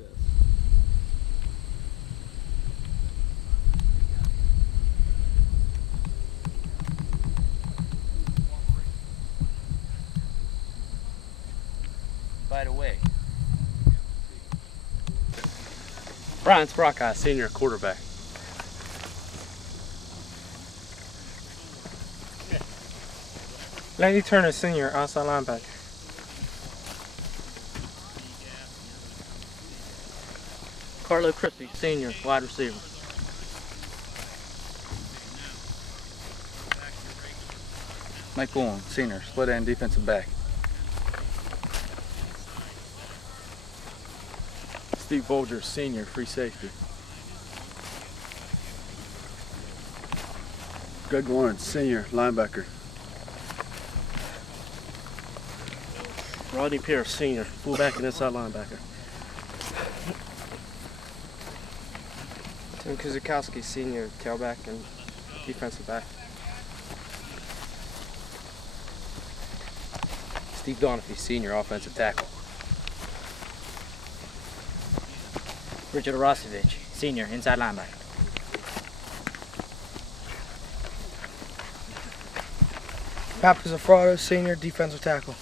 this. By the way, Brian Sprockeye, senior quarterback. Laney Turner, senior, outside linebacker. Carlo Christie, senior, wide receiver. Mike Bullen, senior, split end defensive back. Steve Bolger, senior, free safety. Greg Lawrence, senior, linebacker. Rodney Pierce, senior, fullback and inside linebacker. Tim Kuzikowski, senior, tailback and defensive back. Steve Donafhy, senior, offensive tackle. Richard Rosevich, senior, inside linebacker. Pat Pizzafrado, senior, defensive tackle.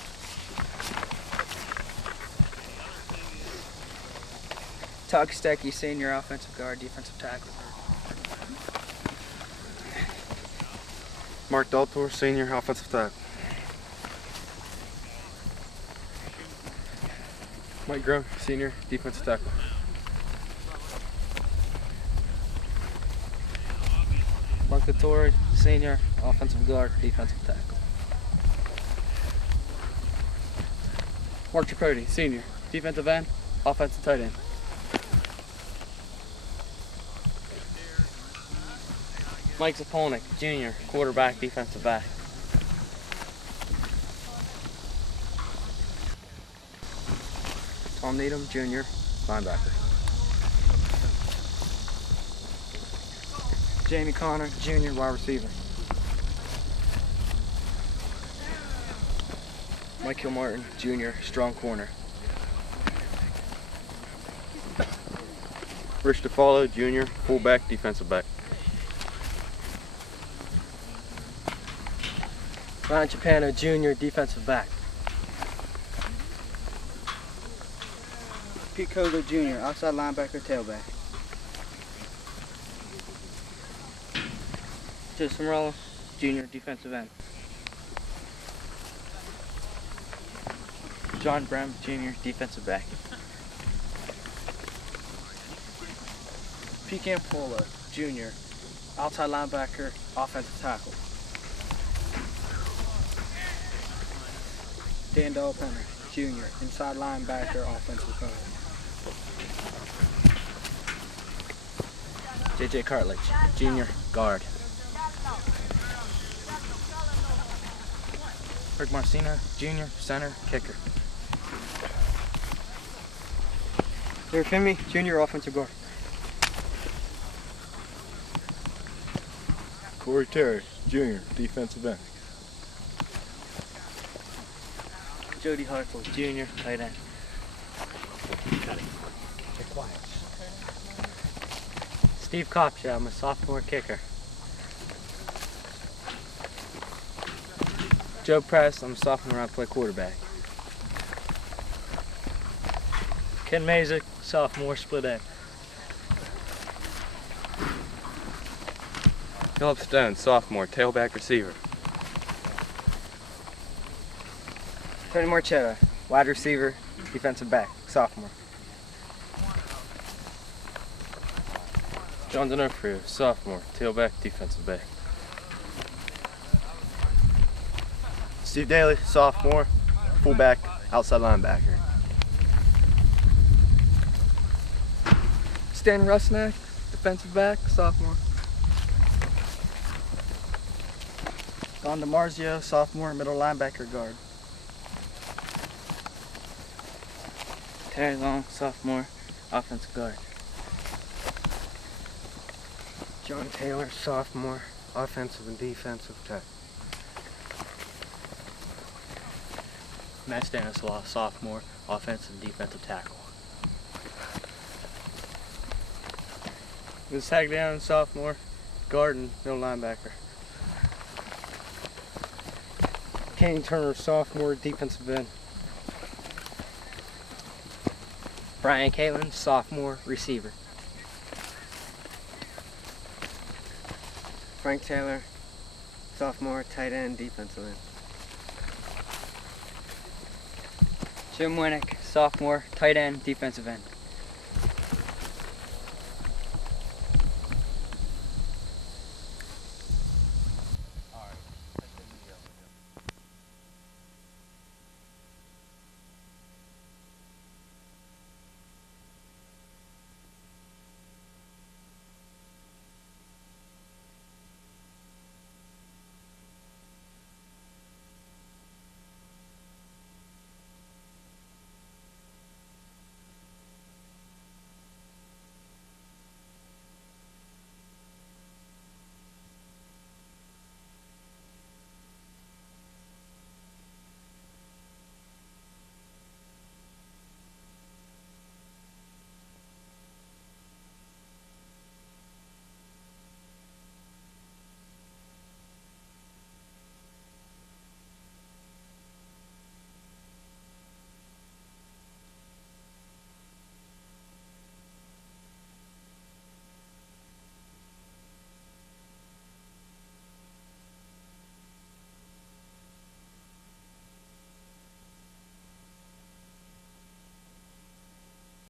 Todd Kostecki, senior, offensive guard, defensive tackle. Mark Deltor, senior, offensive tackle. Mike Grove, senior, defensive tackle. Mark Vittori, senior, offensive guard, defensive tackle. Mark Tripodi, senior, defensive end, offensive tight end. Mike Zapolnik, junior, quarterback, defensive back. Tom Needham, junior, linebacker. Jamie Connor, junior, wide receiver. Mike Kilmartin, junior, strong corner. Rich DeFallo, junior, fullback, defensive back. Ryan Chapano, junior, defensive back. Pete Kogler, junior, outside linebacker, tailback. Jason Morello, junior, defensive end. John Brem, junior, defensive back. Pete Campola, junior, outside linebacker, offensive tackle. Dan Dahlpenner, junior, inside linebacker, offensive guard. JJ Cartledge, junior, guard. Rick Marcina, junior, center, kicker. Derek Finley, junior, offensive guard. Corey Terry, junior, defensive end. Jody Hartle, junior, tight end. Steve Kopsha, I'm a sophomore kicker. Joe Press, I'm a sophomore, I play quarterback. Ken Mazik, sophomore, split end. Philip Stone, sophomore, tailback receiver. Tony Marchetta, wide receiver, defensive back, sophomore. John D'Onofrio, sophomore, tailback, defensive back. Steve Daly, sophomore, fullback, outside linebacker. Stan Rusnak, defensive back, sophomore. Don DiMarzio, sophomore, middle linebacker, guard. Terry Long, sophomore, offensive guard. John Taylor, sophomore, offensive and defensive tackle. Matt Stanislaw, sophomore, offensive and defensive tackle. Tagliano, sophomore, guard and middle linebacker. Kane Turner, sophomore, defensive end. Brian Caitlin, sophomore, receiver. Frank Taylor, sophomore, tight end, defensive end. Jim Winnick, sophomore, tight end, defensive end.